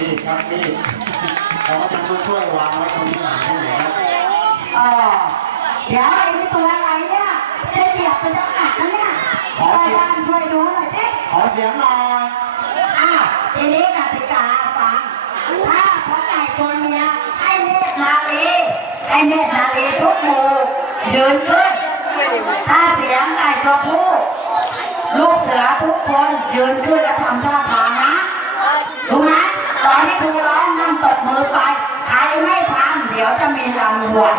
เราก็จะช่วยๆวางไว้ตรงนี้หน่อยที่ไหนครับเออเดี๋ยวไอ้นี่ตัวอะไรเนี่ยจะเหยียบมันจะกัดนะเนี่ยขอท่านช่วยดูหน่อยดิขอเสียงหน่อยอ้าวทีนี้กติกาฟังถ้าพอไก่ตัวเมียให้เนตรนาลีให้เนตรนาลีทุกหมู่ยืนขึ้นถ้าเสียงไก่ตัวผู้ลูกเสือทุกคนยืนขึ้นแล้วทำท่าทางนะรู้ไหมตอนที่ครูร้องนั่งตบ มือไป ใครไม่ทำเดี๋ยวจะมีรางวัล